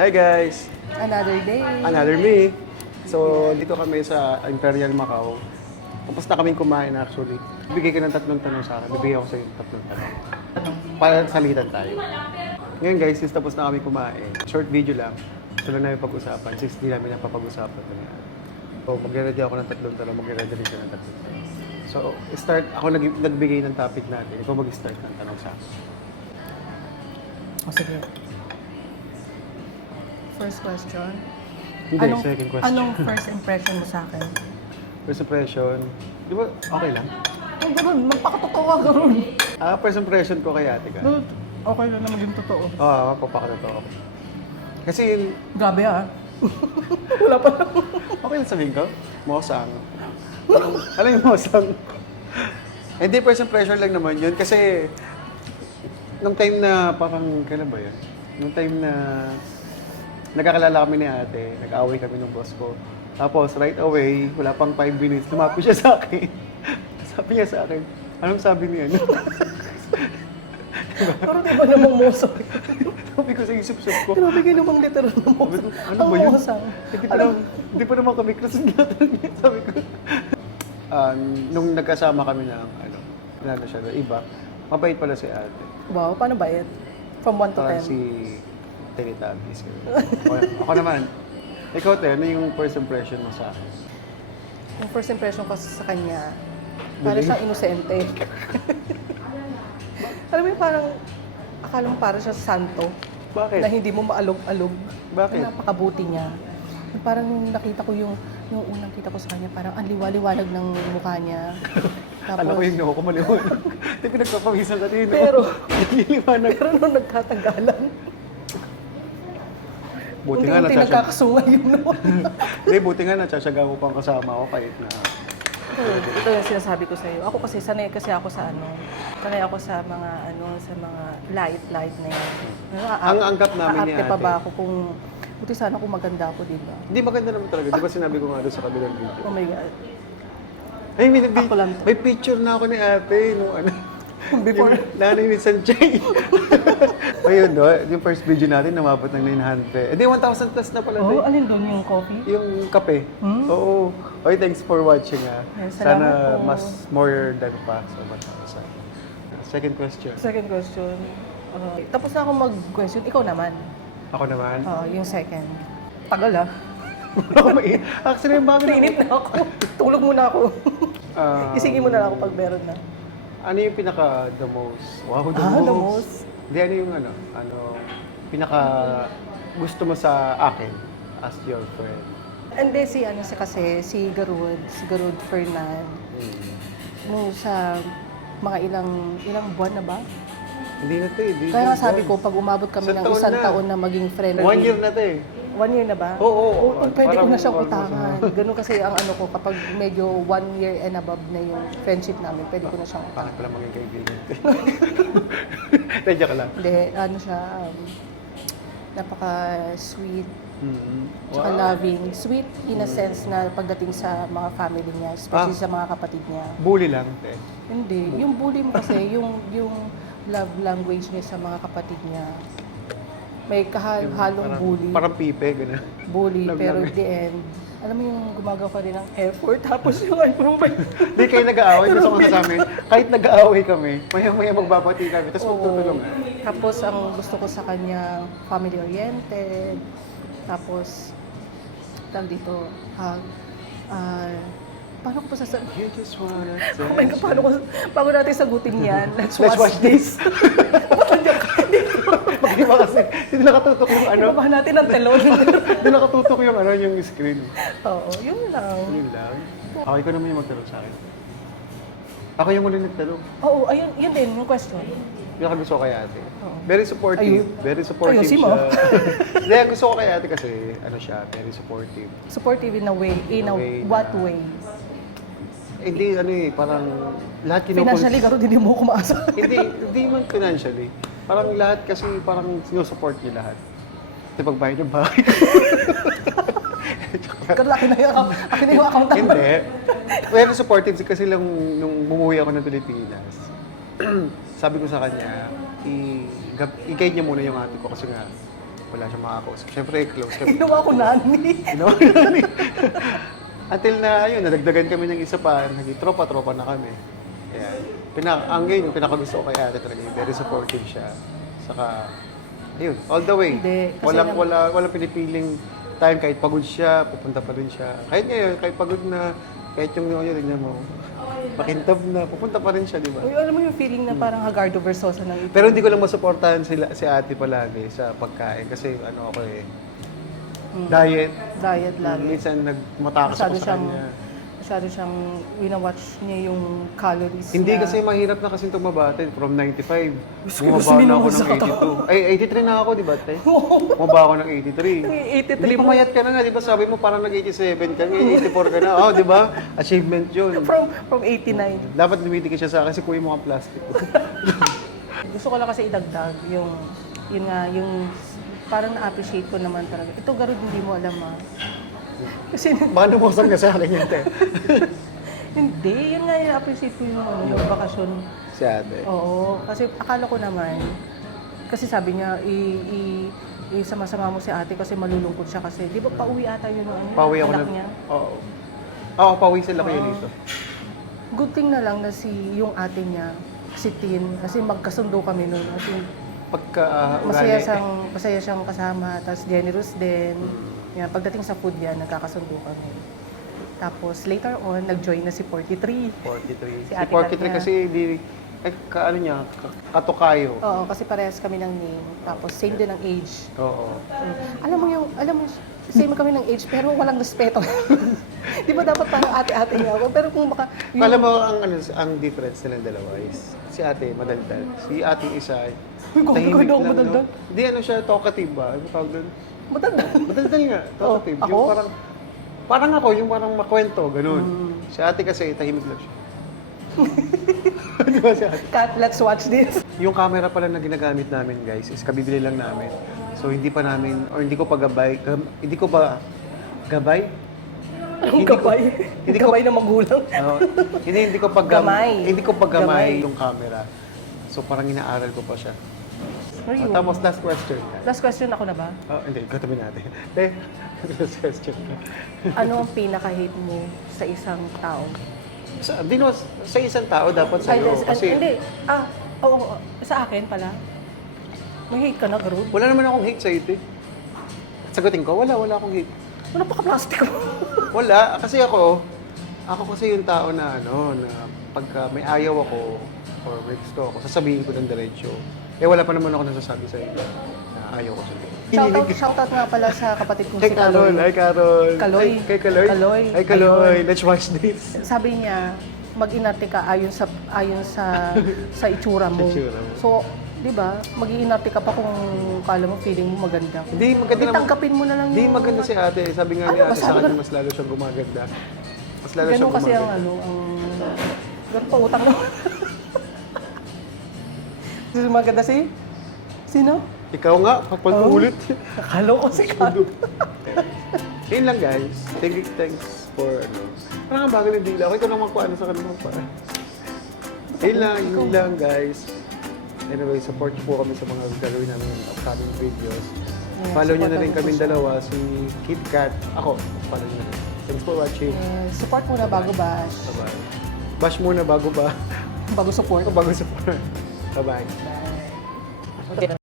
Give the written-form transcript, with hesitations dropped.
Hi guys! Another day. Another me. So, dito kami sa Imperial Macau. Tapos na kaming kumain actually. Bigay ka ng tatlong tanong sa akin. Bibigyan ko sa iyo ng tatlong tanong. Para salitan tayo. Ngayon guys, since tapos na kami kumain, short video lang. Gusto lang namin pag-usapan since di namin napapag-usapan. So, mag-ready ako ng tatlong tanong. Mag-ready rin siya ng tatlong tanong. So, start. Ako nagbigay ng topic natin. Ikaw mag-start ng tanong sa akin. O sige. First question. Hindi, second question. Anong first impression mo sa akin? First impression, di ba okay lang? Hindi ron, magpakatotoo ka ron. First impression ko kay ate ka. Dude, okay lang naman yung totoo. Oo, papakatotoo ako. Kasi, Grabe ah. Wala pa lang. okay lang sabihin ko, mosang. Alam yung mosang? Hindi, first impression lang naman yun. Kasi, nung time na parang, kailan ba yun? Nung time na nagkakalala kami ni ate, nag-away kami ng boss ko. Tapos, right away, wala pang 5 minutes, lumapit siya sa akin. Sabi niya sa akin, anong sabi niya? Pero di ba namang mosang? Sabi ko sa isip-isip ko, Grabe kayo namang literal na mosang. ano ba yun? Mosang. Hindi pa naman kami close na sabi ko. Nung nagkasama kami ng ano siya, iba, mabait pala si ate. Wow, paano ba yan? From 1 to Parang 10? si Teletubbies. Ako naman. Ikaw, Te, ano yung first impression mo sa akin? Yung first impression ko sa kanya, parang siyang inosente. Alam mo yung parang, akala mo parang siya santo. Bakit? Na hindi mo maalog-alog. Bakit? Na napakabuti niya. Yung parang nakita ko yung unang kita ko sa kanya, parang ang liwaliwanag ng mukha niya. Alam ko yung no, kumaliwanag. Hindi pinagpapawisan ka din, no? Pero, Liwanag. pero nung nagtatagalan, Buti nga unti-unti natsasyaga. nagkakasungay yun naman. Hindi, buti nga natsasyaga mo pang kasama ko kahit na. Ito yung sinasabi ko sa iyo. Ako kasi sanay kasi ako sa sanay ako sa mga sa mga light na yan. Ang anggap namin ni aarte pa ate. ba ako kung buti sana kung maganda ako, di ba? Hindi, maganda naman talaga. Di ba sinabi ko nga doon sa kabilang video? Oh my God. Ay, Ako lang to. may picture na ako ni ate nung Before. Yung nanay ni Sanjay. Ayun, no? Yung first video natin, namabot ng 900. Hindi, 1,000 plus na pala. Oh, Tay. alin doon yung coffee? Yung kape. Oo. Okay, thanks for watching. Yes, Sana salamat po. mas more than pa. So, 1,000. Second question. Second question. Tapos na ako mag-question. Ikaw naman. Ako naman. Yung second. Tagal ah. Actually, yung bagay Nainit na ako. Tulog muna ako. Ah, Isingin mo na lang ako pag meron na. Ano yung pinaka the most? Wow, the The most. most. Hindi, ano yung pinaka gusto mo sa akin as your friend? Hindi, si Garud Fernan. Nung sa mga ilang buwan na ba? Hindi na to eh. Kaya nga sabi ko, pag umabot kami ng isang taon na maging friend. 1 year na to eh. 1 year na ba? Oo. Pwede ko na Parang siyang almost, utangan. Ganun kasi ang ko, kapag medyo 1 year and above na yung friendship namin, pwede ko na siyang Bakit utangan. pala maging kaibigan? Tadya ka lang. Hindi, siya, napaka-sweet, Mm-hmm. tsaka loving. Sweet in a sense na pagdating sa mga family niya, especially sa mga kapatid niya. Bully lang. Eh. Hindi. Yung bully mo kasi, yung love language niya sa mga kapatid niya, may halong bully. Parang pipe, gano'n. Bully, Love pero language. at the end, alam mo yung gumagawa pa rin ng effort, tapos yung improvement. Hindi kayo nag-aaway. Gusto ko nga sa amin, kahit nag-aaway kami, maya-maya magbabati kami, tapos magtutulungan. Tapos ang gusto ko sa kanya, family-oriented. Tapos, tawag dito, paano ko pa sasabihin? You just wanna Oh my God, paano natin sagutin yan? Let's Let's watch this. Ba't nandiyan ka dito? Hindi ba kasi, hindi nakatutok yung Ibabahan natin ang talon. hindi nakatutok yung screen. Oo, yun lang. Yun lang. Okay ko naman yung magtanong sa akin. Ako yung muli nagtanong. Oo, ayun, yun din, yung question. Yung gusto ko kay ate. Oo. Very supportive. Ayun. Very supportive Ayusin mo. siya. Hindi, gusto ko kay ate kasi, siya, very supportive. Supportive in a way, in a way what na- way? Hindi, parang lahat Financially, garo din mo kumaasa. hindi man financially. Parang lahat kasi, parang sinusupport niya lahat. Kasi pagbayad ng bahay. Pero laki na yung account number. Hindi. Very supportive kasi lang nung bumuwi ako ng Pilipinas. Sabi ko sa kanya, i-guide niya muna yung ate ko kasi nga wala siyang makakausap. Siyempre, close kami. Ginawa ko nani. Ginawa namin. Until na, ayun, nadagdagan kami ng isa pa, naging tropa-tropa na kami. Ayan. Ang ngayon, yung pinakagusto ko kay ate talaga, yung very supportive siya. Saka, ayun, all the way. Hindi, kasi Walang pinipiling time, kahit pagod siya, pupunta pa rin siya. Kahit ngayon, kahit pagod na, kahit yung noon yun, mo, pakintab na, pupunta pa rin siya, di ba? Uy, alam mo yung feeling na parang Hagardo Versosa ng ito. Pero hindi ko lang masuportahan si ate palagi sa pagkain kasi ano ako diet. Diet lagi. Minsan nagmatakas ako sa kanya. Masyado siyang winawatch niya yung calories Hindi na. kasi mahirap na kasi tumabate from 95. Gusto Bumaba na ako minumos ng sa katawan. 82. Ay, 83 na ako, di ba, te? Bumaba ako ng 83. 83 Hindi mo. pumayat ka na nga, di ba? Sabi mo parang nag-87 ka, ngayon 84 ka na. Oh, di ba? Achievement yun. From 89. Dapat lumitikis siya sa akin kasi kuya mo ang plastic. Gusto ko lang kasi idagdag yung yung parang na-appreciate ko naman talaga. Ito garud hindi mo alam Kasi Baka lumusang na sa akin yun, te. hindi, yun nga na-appreciate ko yung bakasyon. Si ate. Oo, kasi akala ko naman, kasi sabi niya, isama-sama mo si ate kasi malulungkot siya kasi, di ba pauwi ata yun ang Pauwi ako anak na. niya? Oo. Oo, pauwi sila kayo Oo. dito. Good thing na lang na yung ate niya, si Tin, kasi magkasundo kami noon. Kasi Pagka ugali. masaya siyang kasama, tapos generous din. Yan, pagdating sa food yan, nagkakasundo kami. Tapos later on, nag-join na si 43. 43. Si Si Ate 43 Kat kasi kaano niya, katukayo. Oo, kasi parehas kami ng name. Tapos same din ang age. Oo. Alam mo, same kami ng age, pero walang respeto. Di ba dapat parang ate-ate niya ako? Pero kung baka... Alam mo, ang difference nilang dalawa is, si ate madaldal. Si ate isa, Uy, kung tahimik ako lang, madaldal. no? Hindi, ano siya, talkative ba? Ano tawag doon? Matanda. Madaldal nga, talkative. Oh, ako? Yung parang ako, yung parang makwento, ganun. Si ate kasi, tahimik lang siya. Di ba si ate? Kat, let's watch this. Yung camera pala na ginagamit namin, guys, is kabibili lang namin. So, hindi pa namin, or hindi ko pa gabay, hindi ko ba gabay? Anong gabay? Hindi ko, Gabay na magulang. hindi ko pa Gamay. Hindi ko pa gamay Gamay. yung camera. So, parang inaaral ko pa siya. Ayun. Tapos, last question. Last question ako na ba? Hindi, katabi natin. Last question. Ano ang pinaka-hate mo sa isang tao? Sa isang tao, dapat sa'yo. Kasi, Hindi. Oo, sa akin pala. May hate ka na, Garud? wala naman akong hate sa ito. Sagutin ko, wala akong hate. Wala pa ka-plastic mo. Wala, kasi ako kasi yung tao na pagka may ayaw ako or may gusto ako, sasabihin ko ng diretso. Wala pa naman ako nasasabi sa iyo na ayaw ko sabihin. Shoutout nga pala sa kapatid kong Kay si Carol, Kaloy. hi Carol. Kaloy. Ay, kay Kaloy. Kaloy. Hi Kaloy, Ayun. let's watch this. Sabi niya, mag-inarte ka ayon sa itsura mo. Sa itsura mo. So, di ba, mag-iinarte ka pa kung kala mo feeling mo maganda. Hindi, maganda naman. tanggapin mo na lang Hindi, yung- maganda si ate. Sabi nga ni Ano ba, ate sa sabi akin, ko- mas lalo siyang gumaganda. Mas lalo siyang Ganun kasi ang gumaganda. ganun pa utang mo. Gusto mo maganda si? Sino? Ikaw nga, pagpag-ulit. Akala ko si Carol. Yun lang guys. Thanks for Parang ang bagay ng dila. Okay ko naman kung ano sa kanila pa. Yun lang guys. Anyway, support niyo po kami sa mga gagawin namin upcoming videos. Follow niyo na rin kami dalawa, si Kit Kat. Ako, follow niyo na rin. Thanks for watching. Support muna bago bash. Bye-bye. Bash muna bago ba? Bago support. Bago support. Bye-bye. Okay.